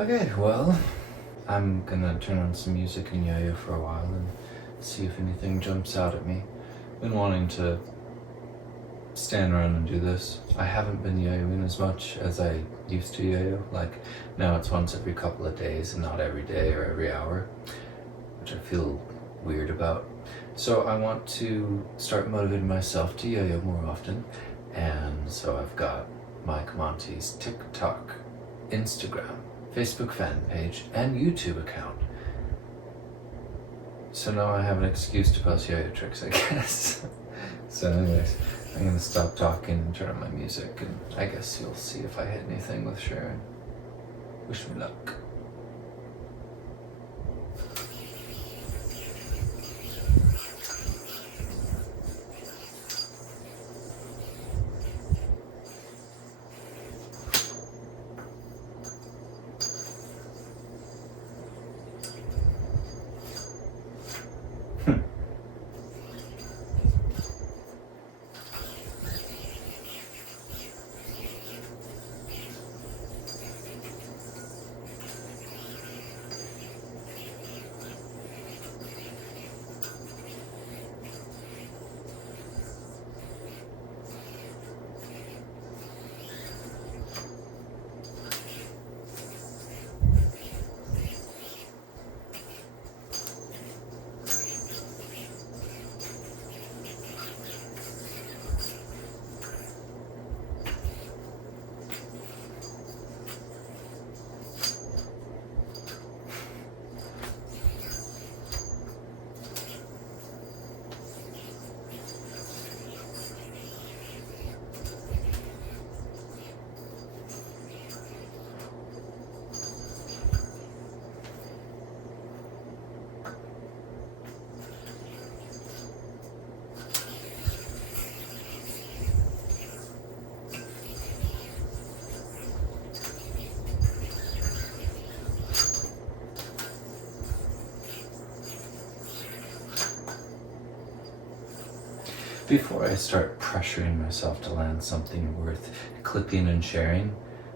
Okay, well, I'm gonna turn on some music and yo-yo for a while and see if anything jumps out at me. Been wanting to stand around and do this. I haven't been yo-yoing as much as I used to yo-yo. Like, now it's once every couple of days and not every day or every hour, which I feel weird about. So I want to start motivating myself to yo-yo more often. And so I've got Mike Monty's TikTok, Instagram, Facebook fan page, and YouTube account. So now I have an excuse to post yo-yo tricks, I guess. So anyways, I'm gonna stop talking and turn on my music, and I guess you'll see if I hit anything with Sharon. Wish me luck. Before I start pressuring myself to land something worth clipping and sharing,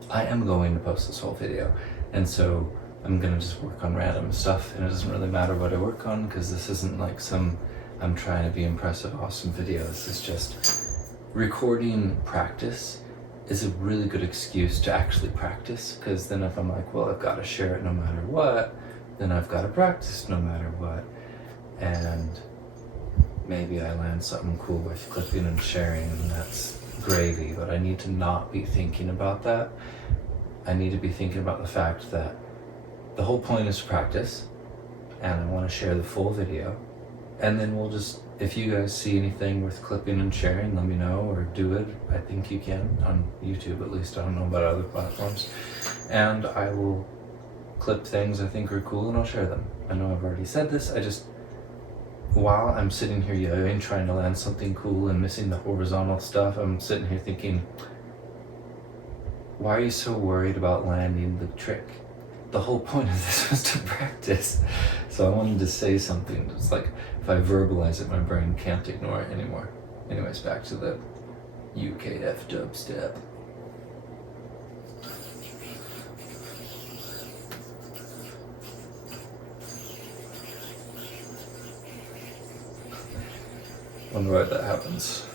I am going to post this whole video. And so I'm gonna just work on random stuff, and it doesn't really matter what I work on because this isn't like some I'm trying to be impressive, awesome video. This is just recording practice is a really good excuse to actually practice, because then if I'm like, well, I've got to share it no matter what, then I've got to practice no matter what. And maybe I land something cool with clipping and sharing, and that's gravy, but I need to not be thinking about that. I need to be thinking about the fact that the whole point is practice, and I want to share the full video. And then we'll just, if you guys see anything worth clipping and sharing, let me know, or do it. I think you can, on YouTube at least. I don't know about other platforms. And I will clip things I think are cool and I'll share them. I know I've already said this, while I'm sitting here yo-yoing, trying to land something cool and missing the horizontal stuff, I'm sitting here thinking, why are you so worried about landing the trick? The whole point of this was to practice. So I wanted to say something. It's like, if I verbalize it, my brain can't ignore it anymore. Anyways, back to the UKF dubstep. Wonder why that happens.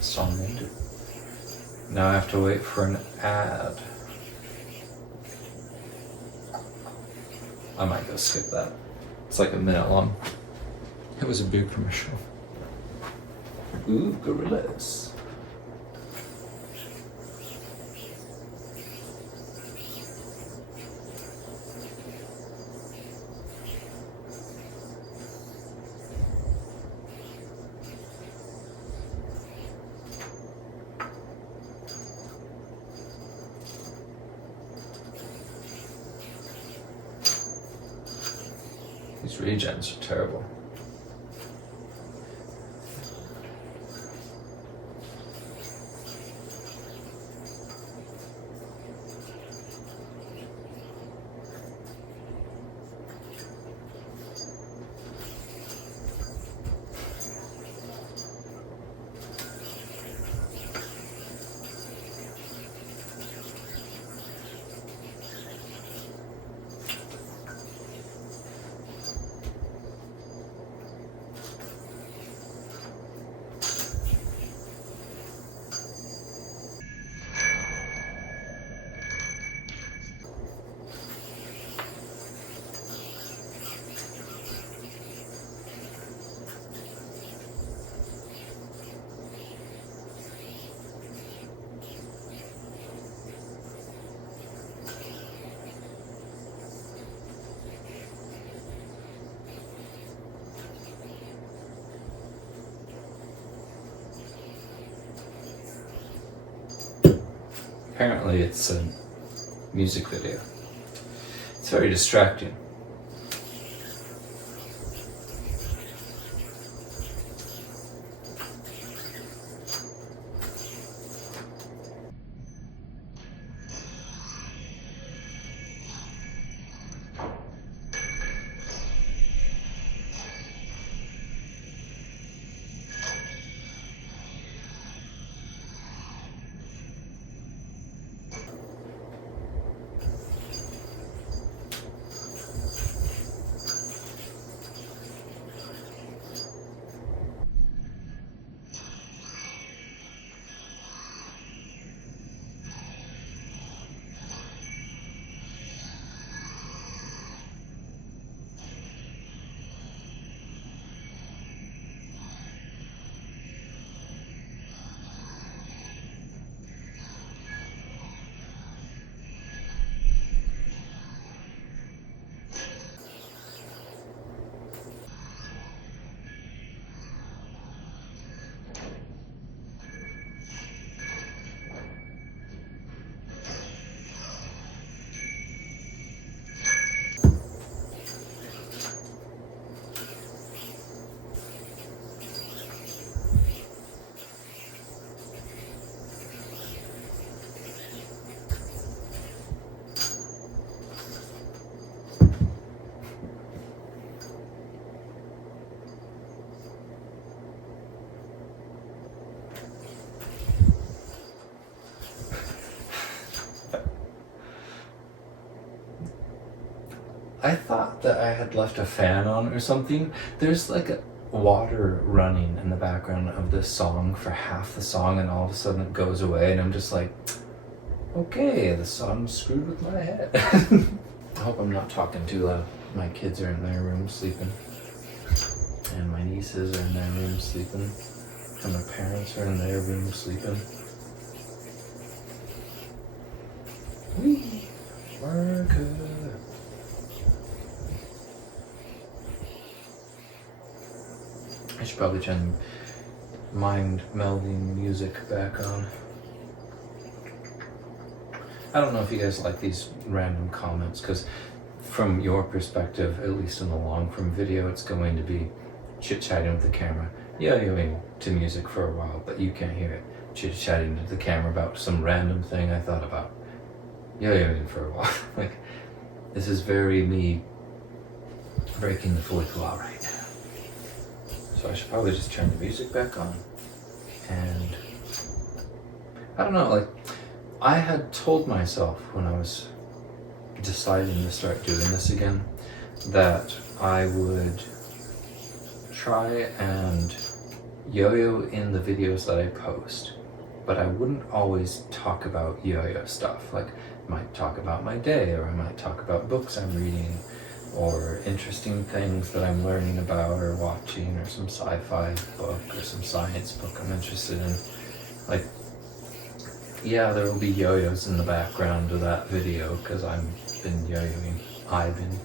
Song ended. Now I have to wait for an ad. I might go skip that. It's like a minute long. It was a beer commercial. Ooh, gorillas. Those regens are terrible. Apparently it's a music video. It's very distracting. I thought that I had left a fan on or something. There's like a water running in the background of this song for half the song, and all of a sudden it goes away, and I'm just like, okay, the song screwed with my head. I hope I'm not talking too loud. My kids are in their room sleeping, and my nieces are in their room sleeping, and my parents are in their room sleeping. We were good. I should probably turn mind melding music back on. I don't know if you guys like these random comments, because from your perspective, at least in the long form video, it's going to be chit-chatting with the camera, yo-yoing to music for a while, but you can't hear it. Chit-chatting to the camera about some random thing I thought about, yo-yoing for a while. Like, this is very me breaking the fourth law right now. So I should probably just turn the music back on. And I don't know, like, I had told myself when I was deciding to start doing this again that I would try and yo-yo in the videos that I post, but I wouldn't always talk about yo-yo stuff. Like, I might talk about my day, or I might talk about books I'm reading, or interesting things that I'm learning about or watching, or some sci-fi book or some science book I'm interested in. Like, yeah, there will be yo-yos in the background of that video because I've been yo-yoing.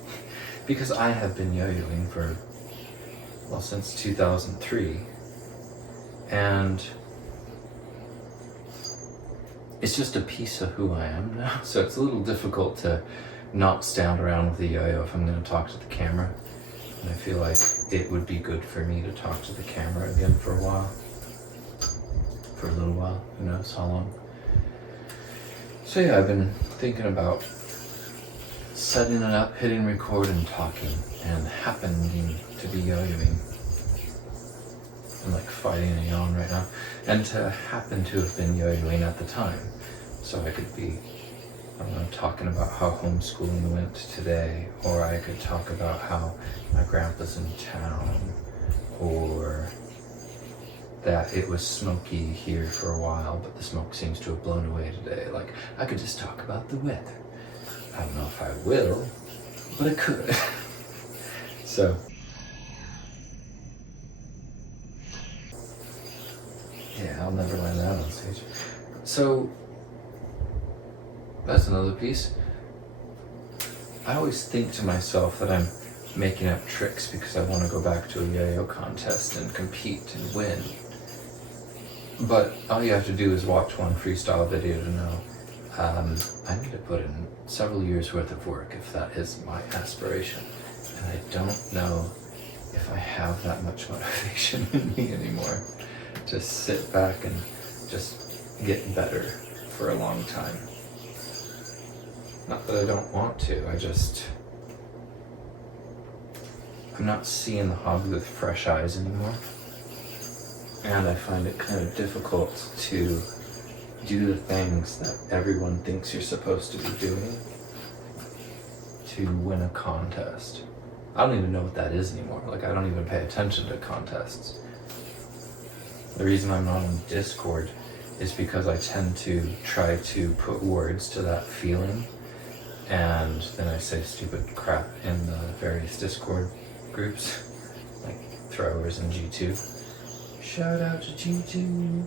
Because I have been yo-yoing for, well, since 2003. And it's just a piece of who I am now. So it's a little difficult to not stand around with the yo-yo if I'm going to talk to the camera. And I feel like it would be good for me to talk to the camera again for a while. For a little while, who knows how long. So yeah, I've been thinking about setting it up, hitting record and talking, and happening to be yo-yoing. I'm like fighting a yawn right now. And to happen to have been yo-yoing at the time. So I could be, I don't know, talking about how homeschooling went today, or I could talk about how my grandpa's in town, or that it was smoky here for a while, but the smoke seems to have blown away today. Like, I could just talk about the weather. I don't know if I will, but I could. So, yeah, I'll never land that on stage. So, that's another piece. I always think to myself that I'm making up tricks because I want to go back to a yo-yo contest and compete and win. But all you have to do is watch one freestyle video to know. I need to put in several years worth of work if that is my aspiration. And I don't know if I have that much motivation in me anymore to sit back and just get better for a long time. Not that I don't want to, I'm not seeing the hobby with fresh eyes anymore. And I find it kind of difficult to do the things that everyone thinks you're supposed to be doing to win a contest. I don't even know what that is anymore. Like, I don't even pay attention to contests. The reason I'm not on Discord is because I tend to try to put words to that feeling, and then I say stupid crap in the various Discord groups, like Throwers and G2. Shout out to G2.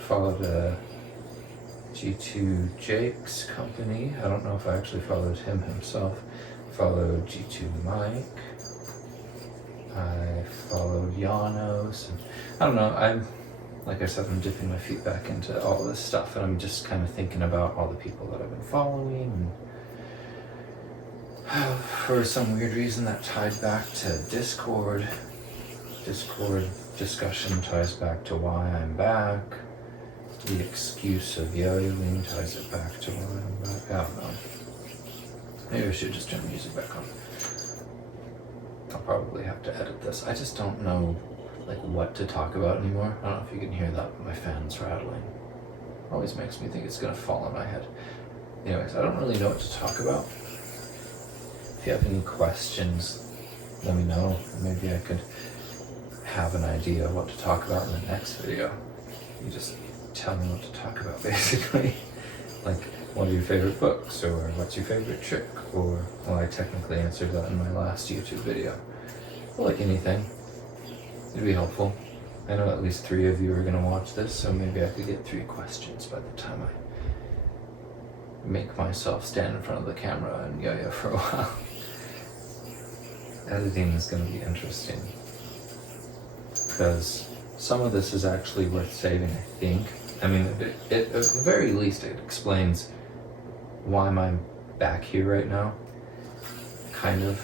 Followed G2 Jake's company. I don't know if I actually followed him himself. Followed G2 Mike. I followed Janos. And I don't know, like I said, I'm dipping my feet back into all this stuff, and I'm just kind of thinking about all the people that I've been following. And for some weird reason that tied back to Discord. Discord discussion ties back to why I'm back. The excuse of yo-yoing ties it back to why I'm back. I don't know. Maybe I should just turn the music back on. I'll probably have to edit this. I just don't know like what to talk about anymore. I don't know if you can hear that, but my fan's rattling. Always makes me think it's gonna fall on my head. Anyways, I don't really know what to talk about. If you have any questions, let me know. Maybe I could have an idea of what to talk about in the next video. You just tell me what to talk about, basically. Like, what are your favorite books, or what's your favorite trick, or, well, I technically answered that in my last YouTube video. Well, like anything, it'd be helpful. I know at least 3 of you are gonna watch this, so maybe I could get 3 questions by the time I make myself stand in front of the camera and yo-yo for a while. Editing is gonna be interesting, because some of this is actually worth saving, I think. I mean, at the very least, it explains why I'm back here right now, kind of.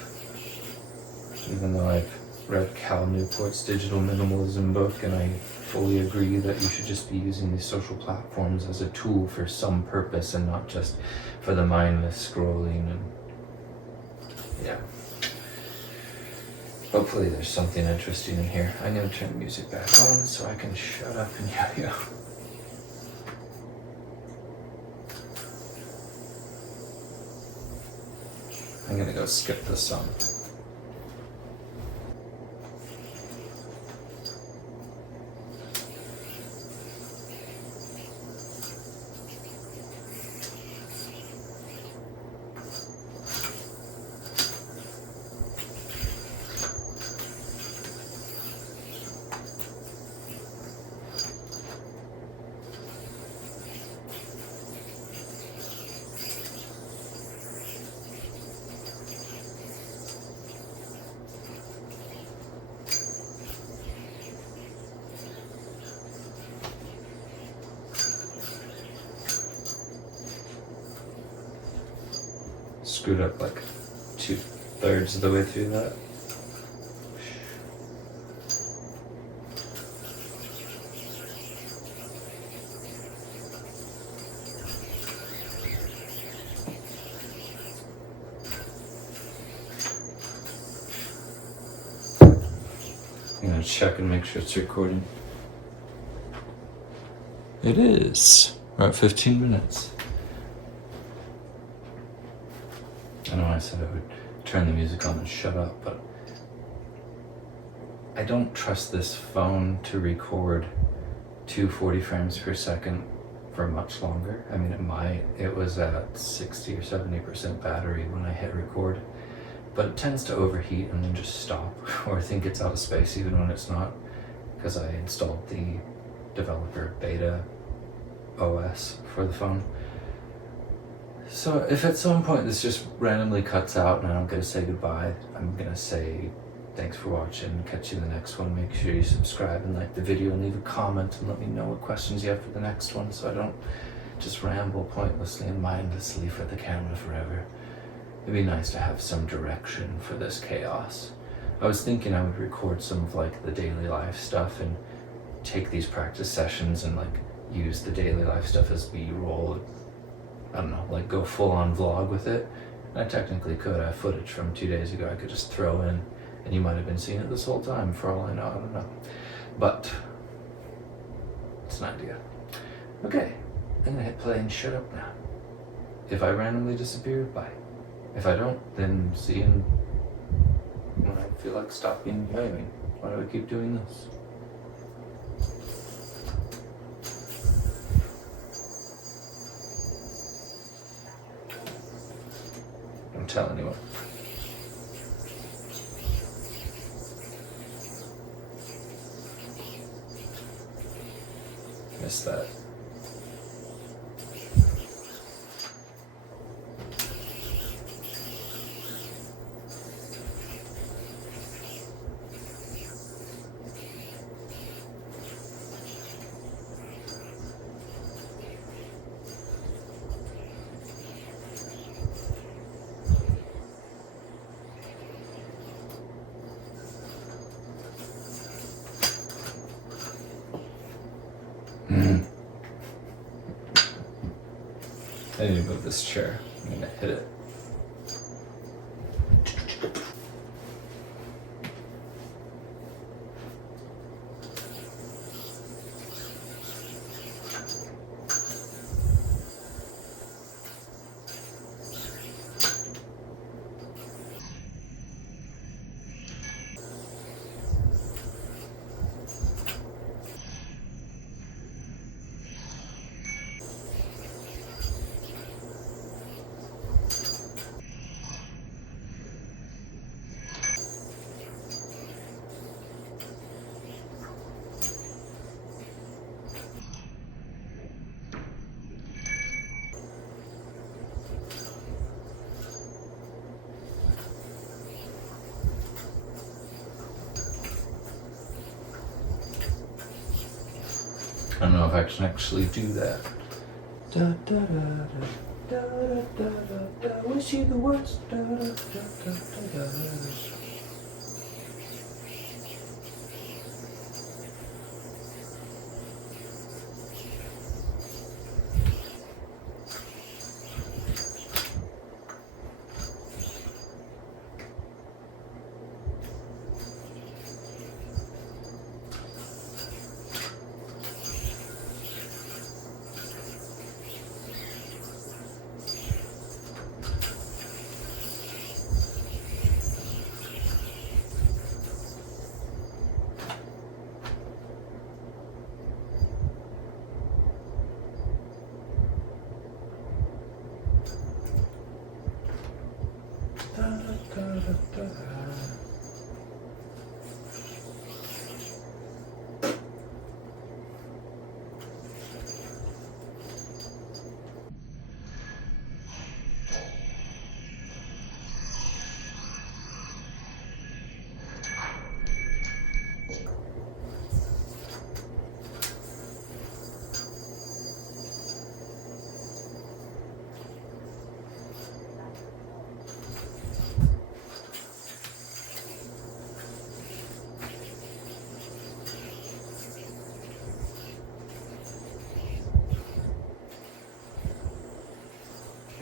Even though I've read Cal Newport's Digital Minimalism book, and I fully agree that you should just be using these social platforms as a tool for some purpose and not just for the mindless scrolling and, yeah. Hopefully there's something interesting in here. I'm gonna turn the music back on so I can shut up and yo-yo. I'm gonna go skip this song. Screwed up like 2/3 of the way through that. I'm gonna check and make sure it's recording. It is. We're at 15 minutes. I know I said I would turn the music on and shut up, but I don't trust this phone to record 240 frames per second for much longer. I mean, it was at 60 or 70% battery when I hit record, but it tends to overheat and then just stop or think it's out of space even when it's not, because I installed the developer beta OS for the phone. So if at some point this just randomly cuts out and I don't get to say goodbye, I'm gonna say thanks for watching, catch you in the next one. Make sure you subscribe and like the video and leave a comment and let me know what questions you have for the next one so I don't just ramble pointlessly and mindlessly for the camera forever. It'd be nice to have some direction for this chaos. I was thinking I would record some of like the daily life stuff and take these practice sessions and like use the daily life stuff as B-roll. I don't know, like go full on vlog with it. And I technically could. I have footage from 2 days ago I could just throw in and you might have been seeing it this whole time for all I know, I don't know. But it's an idea. Okay, I'm gonna hit play and shut up now. If I randomly disappear, bye. If I don't, then see you when I feel like stopping driving. Why do I keep doing this? Don't tell anyone. Missed that. I need to move this chair. I'm gonna hit it. I don't know if I can actually do that. Da da da da da da da da. Wish you the worst. Da da da da da da.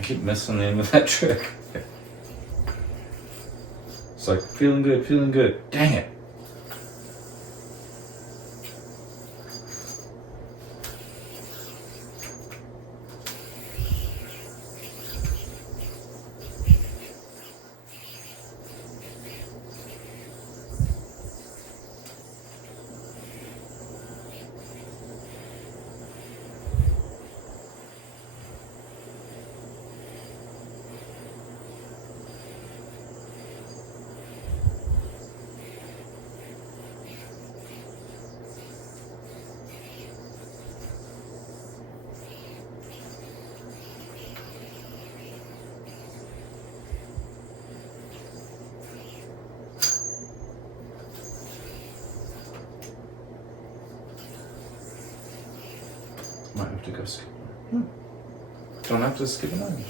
I keep missing the name of that trick. It's like, feeling good, feeling good. Dang it. Might have to go skip one. Don't have to skip another.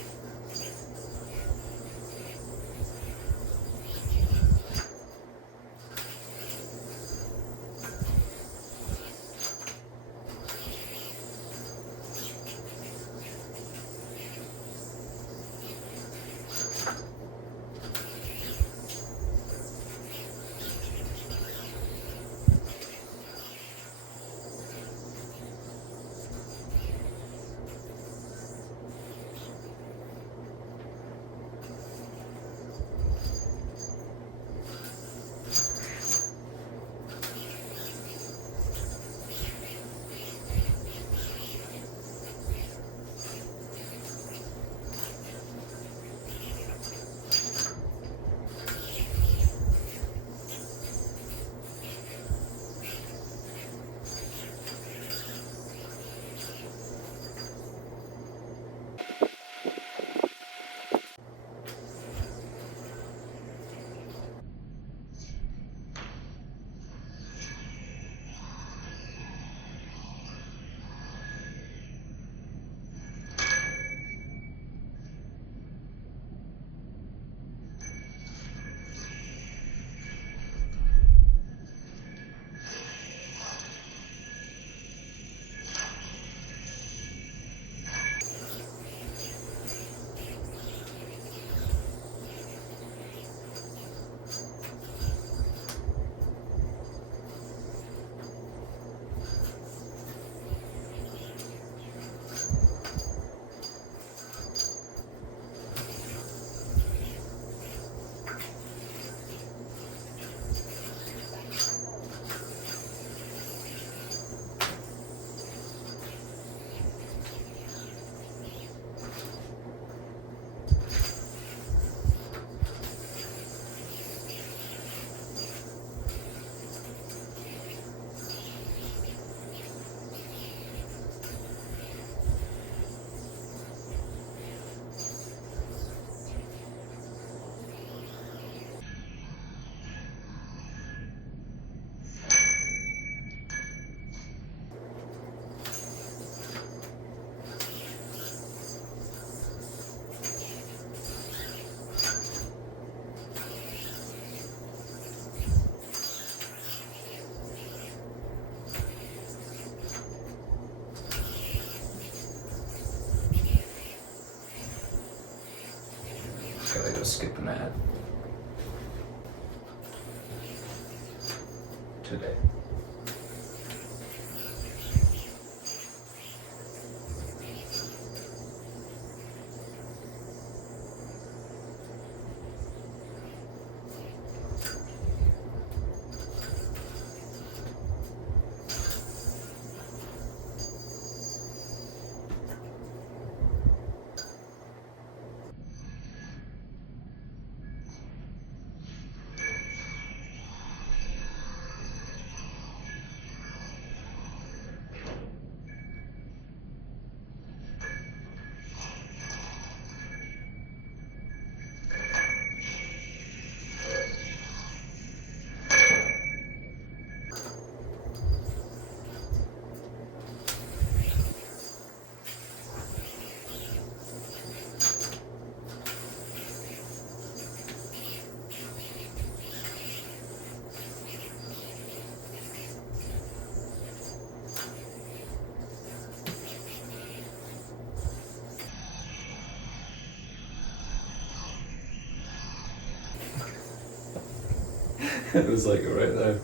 Gotta go skip an ad. Today. It was like right there.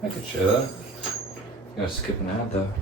I could share that. You gotta skip an ad though.